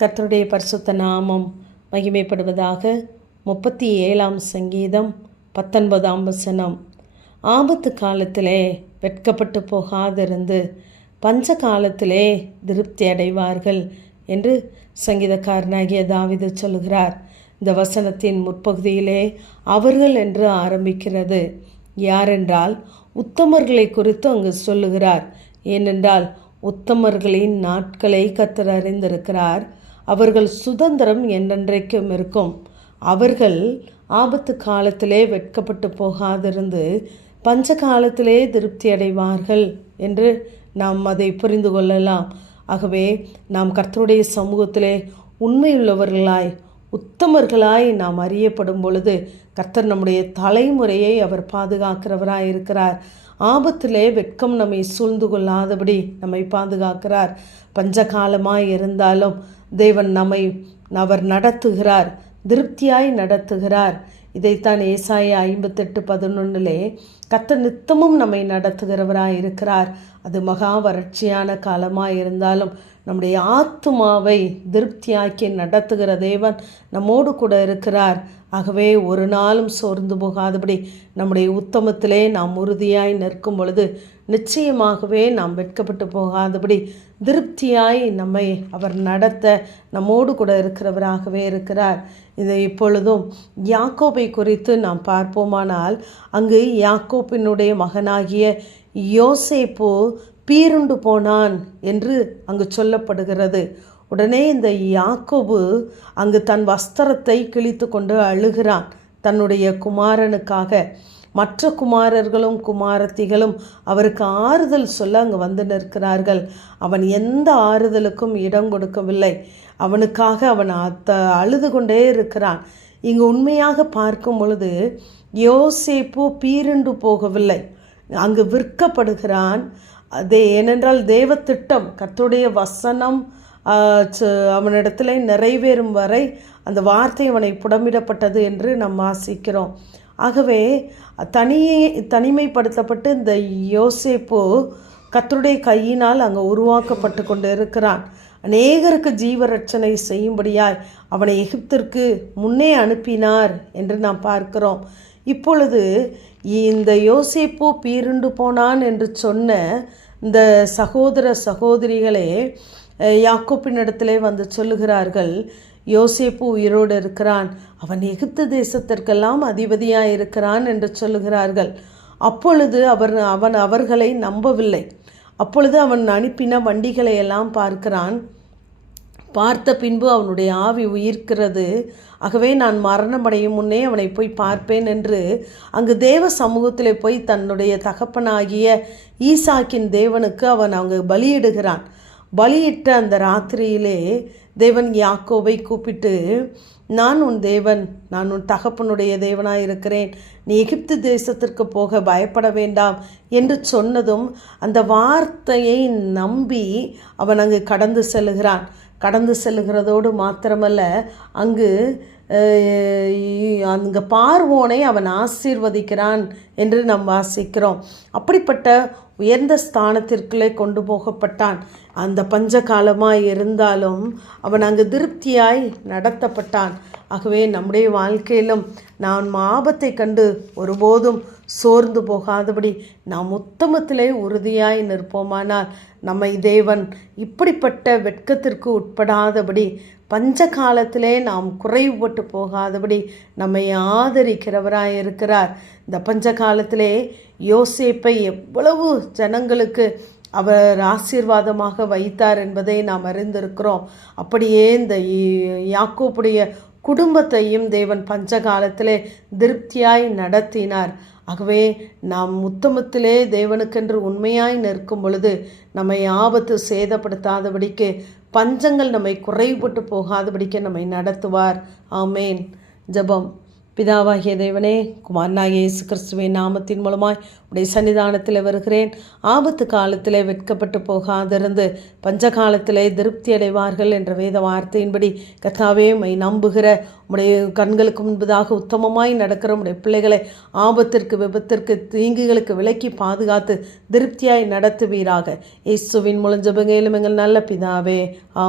கர்த்தருடைய பரிசுத்த நாமம் மகிமைப்படுவதாக. 37ஆம் சங்கீதம் 19ஆம் வசனம். ஆபத்து காலத்திலே வெட்கப்பட்டு போகாதிருந்து பஞ்ச காலத்திலே திருப்தி அடைவார்கள் என்று சங்கீதக்காரனாகிய தாவீது சொல்கிறார். இந்த வசனத்தின் முற்பகுதியிலே அவர்கள் என்று ஆரம்பிக்கிறது. யாரென்றால் உத்தமர்களை குறித்து அங்கு சொல்லுகிறார். ஏனென்றால் உத்தமர்களின் நாட்களை கர்த்தர் அறிந்திருக்கிறார். அவர்கள் சுதந்திரம் என்றென்றைக்கும் இருக்கும். அவர்கள் ஆபத்து காலத்திலே வெட்கப்பட்டு போகாதிருந்து பஞ்ச காலத்திலே திருப்தி அடைவார்கள் என்று நாம் அதை புரிந்து கொள்ளலாம். ஆகவே நாம் கர்த்தருடைய சமூகத்திலே உண்மையுள்ளவர்களாய் உத்தமர்களாய் நாம் அறியப்படும் பொழுது கர்த்தர் நம்முடைய தலைமுறையை அவர் பாதுகாக்கிறவராய் இருக்கிறார். ஆபத்திலே வெட்கம் நம்மை சூழ்ந்து கொள்ளாதபடி நம்மை பாதுகாக்கிறார். பஞ்சகாலமாய் இருந்தாலும் தேவன் நம்மை அவர் நடத்துகிறார், திருப்தியாய் நடத்துகிறார். இதைத்தான் ஏசாயா 58:11 கர்த்தர் நித்தமும் நம்மை நடத்துகிறவராய் இருக்கிறார். அது மகா வறட்சியான காலமாய் இருந்தாலும் நம்முடைய ஆத்துமாவை திருப்தியாக்கி நடத்துகிற தேவன் நம்மோடு கூட இருக்கிறார். ஆகவே ஒரு நாளும் சோர்ந்து போகாதபடி நம்முடைய உத்தமத்திலே நாம் உறுதியாய் நிற்கும் பொழுது நிச்சயமாகவே நாம் வெட்கப்பட்டு போகாதபடி திருப்தியாய் நம்மை அவர் நடத்த நம்மோடு கூட இருக்கிறவராகவே இருக்கிறார். இதை இப்பொழுதும் யாக்கோபை குறித்து நாம் பார்ப்போமானால் அங்கு யாக்கோப்பினுடைய மகனாகிய யோசேப்பு பீருண்டு போனான் என்று அங்கு சொல்லப்படுகிறது. உடனே இந்த யாக்கோபு அங்கு தன் வஸ்திரத்தை கிழித்து கொண்டு அழுகிறான் தன்னுடைய குமாரனுக்காக. மற்ற குமாரர்களும் குமாரத்திகளும் அவருக்கு ஆறுதல் சொல்ல அங்கு வந்து நிற்கிறார்கள். அவன் எந்த ஆறுதலுக்கும் இடம் கொடுக்கவில்லை. அவனுக்காக அவன் அழுது கொண்டே இருக்கிறான். இங்கு உண்மையாக பார்க்கும் பொழுது யோசேப்பு பீருண்டு போகவில்லை, அங்கு விற்கப்படுகிறான். ஏனென்றால் தேவ திட்டம் கர்த்தருடைய வசனம் அவனிடத்தில் நிறைவேறும் வரை அந்த வார்த்தை அவனை புடமிடப்பட்டது என்று நாம் வாசிக்கிறோம். ஆகவே தனிமைப்படுத்தப்பட்டு இந்த யோசேப்பு கர்த்தருடைய கையினால் அங்கே உருவாக்கப்பட்டு கொண்டு இருக்கிறான். அநேகருக்கு ஜீவரட்சணை செய்யும்படியாய் அவனை எகிப்திற்கு முன்னே அனுப்பினார் என்று நாம் பார்க்கிறோம். இப்பொழுது இந்த யோசேப்பு பீருண்டு போனான் என்று சொன்ன இந்த சகோதர சகோதரிகளே யாக்கோப்பினிடத்திலே வந்து சொல்லுகிறார்கள், யோசேப்பு உயிரோடு இருக்கிறான், அவன் எகிப்து தேசத்திற்கெல்லாம் அதிபதியாக இருக்கிறான் என்று சொல்லுகிறார்கள். அப்பொழுது அவன் அவர்களை நம்பவில்லை. அப்பொழுது அவன் அனுப்பின வண்டிகளை எல்லாம் பார்க்கிறான். பார்த்த பின்பு அவனுடைய ஆவி உயிர்க்கிறது. ஆகவே நான் மரணமடையும் முன்னே அவனை போய் பார்ப்பேன் என்று அங்கு தேவ சமூகத்தில் போய் தன்னுடைய தகப்பனாகிய ஈசாக்கின் தேவனுக்கு அவன் அங்கு பலியிடுகிறான். பலியிட்ட அந்த ராத்திரியிலே தேவன் யாக்கோபை கூப்பிட்டு, நான் உன் தேவன், நான் உன் தகப்பனுடைய தேவனாய் இருக்கிறேன், நீ எகிப்து தேசத்திற்கு போக பயப்பட வேண்டாம் என்று சொன்னதும் அந்த வார்த்தையை நம்பி அவன் அங்கு கடந்து செல்லுகிறான். கடந்து செல்லுகிறதோடு மாத்திரமல்ல, அங்கு பார்வோனை அவன் ஆசீர்வதிக்கிறான் என்று நாம் வாசிக்கிறோம். அப்படிப்பட்ட உயர்ந்த ஸ்தானத்திற்குள்ளே கொண்டு போகப்பட்டான். அந்த பஞ்ச காலமாய் இருந்தாலும் அவன் அங்கு திருப்தியாய் நடத்தப்பட்டான். ஆகவே நம்முடைய வாழ்க்கையிலும் நாம் ஆபத்தை கண்டு ஒருபோதும் சோர்ந்து போகாதபடி நாம் உத்தமத்திலே உறுதியாய் நிற்போமானால் நம்மை தேவன் இப்படிப்பட்ட வெட்கத்திற்கு உட்படாதபடி பஞ்ச காலத்திலே நாம் குறைவுபட்டு போகாதபடி நம்மை ஆதரிக்கிறவராய் இருக்கிறார். இந்த பஞ்ச காலத்திலே யோசேப்பை எவ்வளவு ஜனங்களுக்கு அவர் ஆசீர்வாதமாக வைத்தார் என்பதை நாம் அறிந்திருக்கிறோம். அப்படியே இந்த யாக்கோப்புடைய குடும்பத்தையும் தேவன் பஞ்ச காலத்திலே திருப்தியாய் நடத்தினார். ஆகவே நாம் உத்தமத்திலே தேவனுக்கென்று உண்மையாய் நிற்கும் பொழுது நம்மை ஆபத்து சேதப்படுத்தாதபடிக்கு, பஞ்சங்கள் நம்மை குறைபட்டு போகாதபடிக்கு நம்மை நடத்துவார். ஆமேன். ஜெபம். பிதாவாகிய தேவனே, குமாரனாகிய இயேசு கிறிஸ்துவின் நாமத்தின் மூலமாய் உடைய சன்னிதானத்தில் வருகிறேன். ஆபத்து காலத்திலே வெட்கப்பட்டு போகாதிருந்து பஞ்ச காலத்திலே திருப்தி அடைவார்கள் என்ற வேத வார்த்தையின்படி கர்த்தாவே மை நம்புகிற உடைய கண்களுக்கு முன்பதாக உத்தமமாய் நடக்கிற உடைய பிள்ளைகளை ஆபத்திற்கு விபத்திற்கு தீங்குகளுக்கு விலக்கி பாதுகாத்து திருப்தியாய் நடத்துவீராக. இயேசுவின் மூலம் ஜெபங்களும் எங்கள் நல்ல பிதாவே.